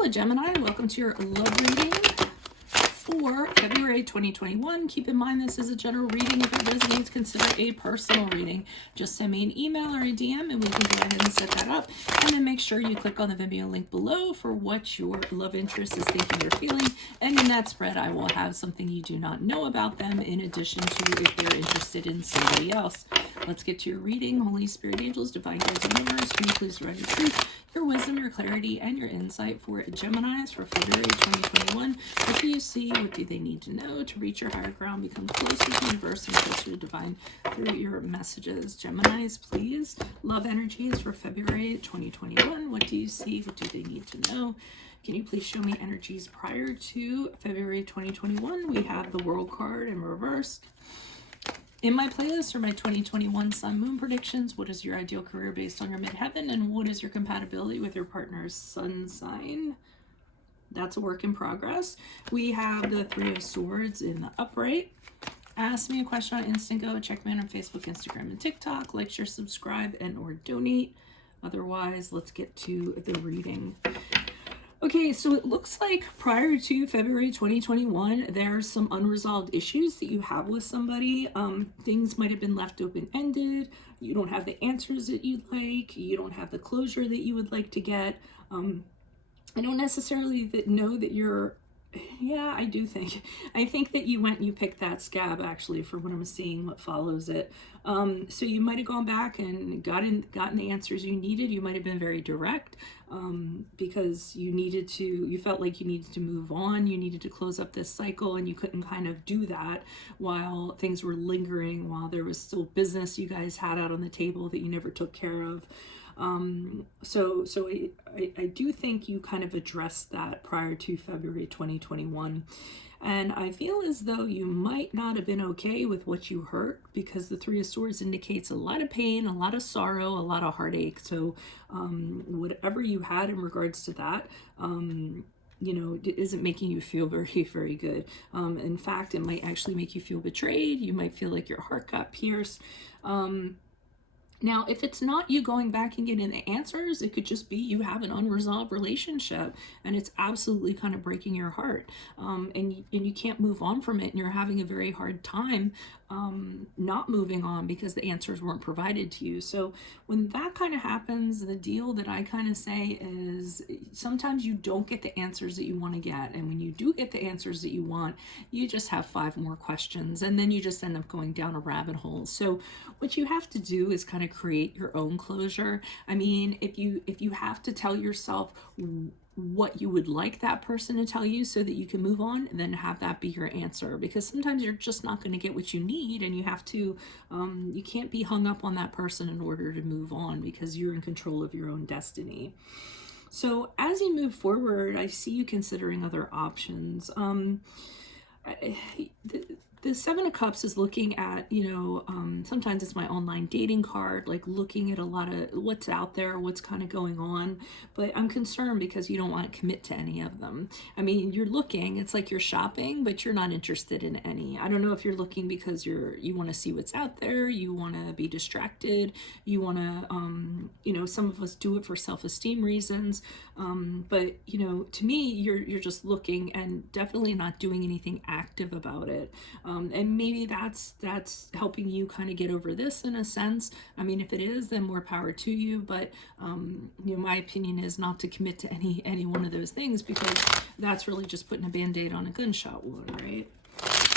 Hello, Gemini. Welcome to your love reading for February 2021. Keep in mind this is a general reading. If it resonates, consider a personal reading. Just send me an email or a DM and we can go ahead and set that up. And then make sure you click on the Vimeo link below for what your love interest is thinking or feeling. And in that spread, I will have something you do not know about them in addition to if they're interested in somebody else. Let's get to your reading. Holy Spirit, angels, divine guides, and universe, can you please provide your truth, your wisdom, your clarity, and your insight for Geminis for February 2021. What do you see? What do they need to know to reach your higher ground, become closer to the universe and closer to divine through your messages? Geminis, please. Love energies for February 2021. What do you see? What do they need to know? Can you please show me energies prior to February 2021? We have the World card in reverse. In my playlist are my 2021 Sun Moon predictions. What is your ideal career based on your midheaven? And what is your compatibility with your partner's sun sign? That's a work in progress. We have the Three of Swords in the upright. Ask me a question on Instant Go. Check me out on Facebook, Instagram, and TikTok. Like, share, subscribe, and or donate. Otherwise, let's get to the reading. Okay, so it looks like prior to February 2021, there's some unresolved issues that you have with somebody. Things might have been left open-ended. You don't have the answers that you'd like. You don't have the closure that you would like to get. I don't necessarily know that you're... Yeah, I do think. I think that you went and you picked that scab, actually, for what I'm seeing, what follows it. So you might have gone back and gotten the answers you needed. You might have been very direct because you felt like you needed to move on. You needed to close up this cycle, and you couldn't kind of do that while things were lingering, while there was still business you guys had out on the table that you never took care of. So I do think you kind of addressed that prior to February 2021. And I feel as though you might not have been okay with what you heard, because the Three of Swords indicates a lot of pain, a lot of sorrow, a lot of heartache. So whatever you had in regards to that, it isn't making you feel very, very good. In fact, it might actually make you feel betrayed. You might feel like your heart got pierced. Now, if it's not you going back and getting the answers, it could just be you have an unresolved relationship and it's absolutely kind of breaking your heart. And you can't move on from it, and you're having a very hard time not moving on because the answers weren't provided to you. So when that kind of happens, the deal that I kind of say is sometimes you don't get the answers that you want to get. And when you do get the answers that you want, you just have 5 more questions, and then you just end up going down a rabbit hole. So what you have to do is kind of create your own closure. I mean, if you have to tell yourself what you would like that person to tell you so that you can move on, and then have that be your answer, because sometimes you're just not going to get what you need, and you have to you can't be hung up on that person in order to move on, because you're in control of your own destiny. So as you move forward, I see you considering other options. The Seven of Cups is looking at, sometimes it's my online dating card, like looking at a lot of what's out there, what's kind of going on. But I'm concerned because you don't want to commit to any of them. I mean, you're looking, it's like you're shopping, but you're not interested in any. I don't know if you're looking because you want to see what's out there, you want to be distracted, you want to, some of us do it for self-esteem reasons. But, to me, you're just looking and definitely not doing anything active about it. And maybe that's helping you kind of get over this in a sense. I mean, if it is, then more power to you. But my opinion is not to commit to any one of those things, because that's really just putting a band-aid on a gunshot wound, right?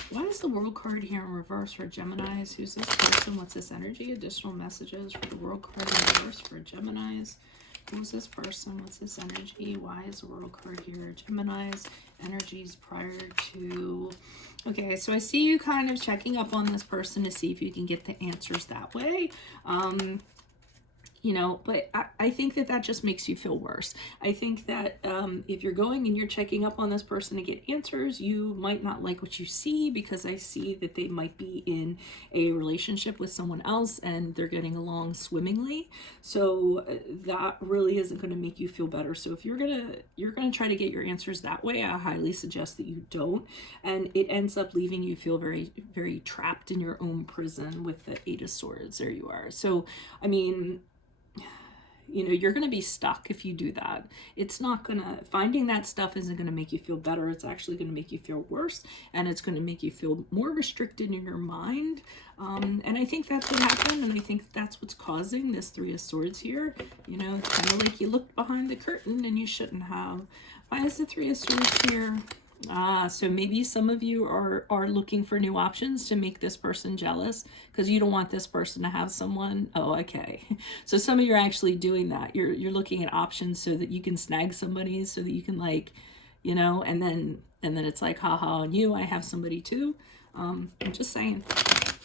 Why is the World card here in reverse for Geminis? Who's this person? What's this energy? Additional messages for the World card in reverse for Geminis. Who's this person? What's this energy? Why is the World card here? Gemini's energies prior to... Okay, so I see you kind of checking up on this person to see if you can get the answers that way. But I think that just makes you feel worse. I think that if you're going and you're checking up on this person to get answers, you might not like what you see, because I see that they might be in a relationship with someone else and they're getting along swimmingly. So that really isn't going to make you feel better. So if you're gonna try to get your answers that way, I highly suggest that you don't. And it ends up leaving you feel very, very trapped in your own prison with the Eight of Swords. There you are. So, I mean, You know, you're going to be stuck if you do that. It's not going to, finding that stuff isn't going to make you feel better. It's actually going to make you feel worse, and it's going to make you feel more restricted in your mind. And I think that's what happened, and I think that's what's causing this Three of Swords here. You know, it's kind of like you looked behind the curtain and you shouldn't have. Why is the Three of Swords here? So maybe some of you are looking for new options to make this person jealous because you don't want this person to have someone. Oh, okay. So some of you are actually doing that. You're looking at options so that you can snag somebody, so that you can, like, you know, and then it's like, haha, on you, I have somebody too. I'm just saying,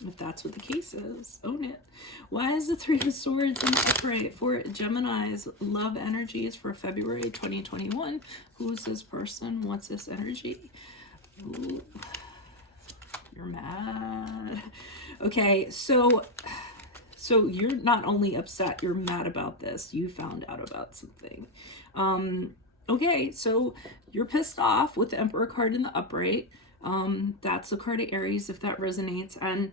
if that's what the case is, own it. Why is the Three of Swords in the upright for Gemini's love energies for February 2021? Who's this person? What's this energy? Ooh, you're mad. Okay, so you're not only upset, you're mad about this. You found out about something. Okay, so you're pissed off with the Emperor card in the upright. That's the card of Aries, if that resonates. And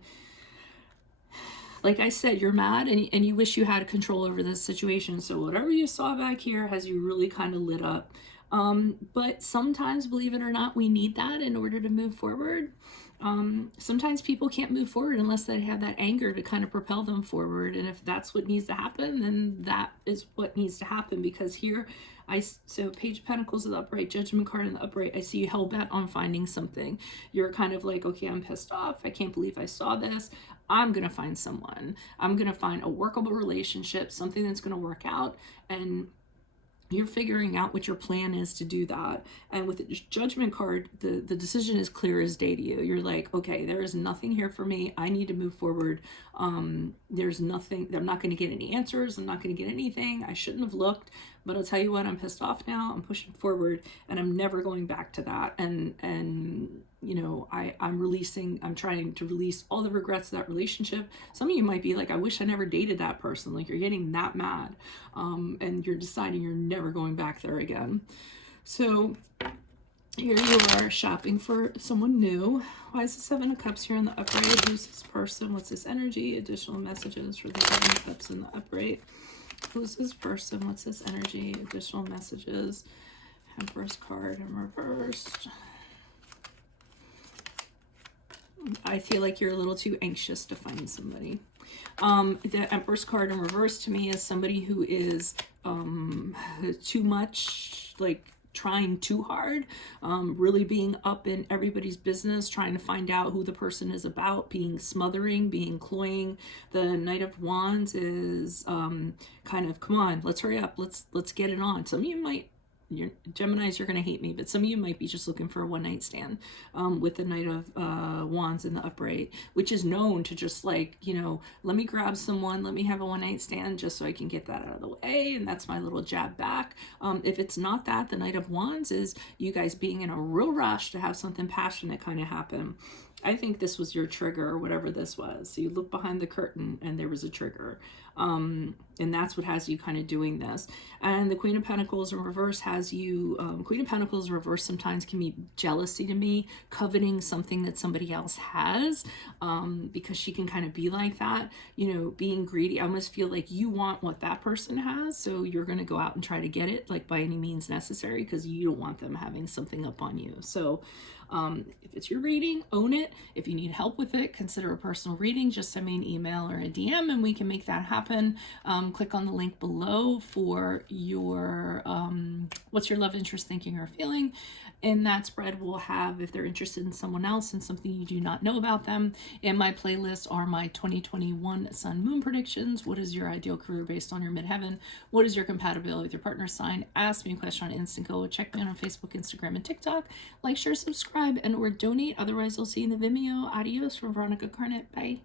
like I said, you're mad and you wish you had control over this situation. So whatever you saw back here has you really kind of lit up. But sometimes, believe it or not, we need that in order to move forward. Sometimes people can't move forward unless they have that anger to kind of propel them forward. And if that's what needs to happen, then that is what needs to happen. Because here, so Page of Pentacles in the upright, Judgment card in the upright, I see you hell bent on finding something. You're kind of like, okay, I'm pissed off. I can't believe I saw this. I'm going to find someone. I'm going to find a workable relationship, something that's going to work out. And you're figuring out what your plan is to do that. And with the Judgment card, the decision is clear as day to you. You're like, okay, there is nothing here for me. I need to move forward. There's nothing. I'm not going to get any answers. I'm not going to get anything. I shouldn't have looked. But I'll tell you what, I'm pissed off now. I'm pushing forward, and I'm never going back to that. And you know, I'm trying to release all the regrets of that relationship. Some of you might be like, I wish I never dated that person. Like, you're getting that mad. And you're deciding you're never going back there again. So here you are shopping for someone new. Why is the Seven of Cups here in the upright? Who's this person? What's this energy? Additional messages for the Seven of Cups in the upright. Who's this person? What's this energy? Additional messages. Empress card in reversed. I feel like you're a little too anxious to find somebody. The Empress card in reverse to me is somebody who is too much, like trying too hard, really being up in everybody's business, trying to find out who the person is about, being smothering, being cloying. The Knight of Wands is kind of, come on, let's hurry up, let's get it on. Some of you might, Geminis, you're going to hate me, but some of you might be just looking for a one-night stand with the Knight of Wands in the upright, which is known to just, like, you know, let me grab someone, let me have a one-night stand just so I can get that out of the way, and that's my little jab back. If it's not that, the Knight of Wands is you guys being in a real rush to have something passionate kind of happen. I think this was your trigger, or whatever this was. So you look behind the curtain and there was a trigger. And that's what has you kind of doing this. And the Queen of Pentacles in reverse has you, Queen of Pentacles in reverse sometimes can be jealousy to me, coveting something that somebody else has, because she can kind of be like that, you know, being greedy. I almost feel like you want what that person has, so you're going to go out and try to get it, like, by any means necessary, because you don't want them having something up on you. So if it's your reading, own it. If you need help with it, consider a personal reading. Just send me an email or a DM and we can make that happen. Click on the link below for your what's your love interest thinking or feeling. In that spread, we'll have, if they're interested in someone else and something you do not know about them. In my playlist are my 2021 Sun Moon predictions. What is your ideal career based on your midheaven? What is your compatibility with your partner's sign? Ask me a question on Instant Go. Check me out on Facebook, Instagram, and TikTok. Like, share, subscribe, and or donate. Otherwise, I'll see you in the Vimeo. Adios from Veronica Carnett. Bye.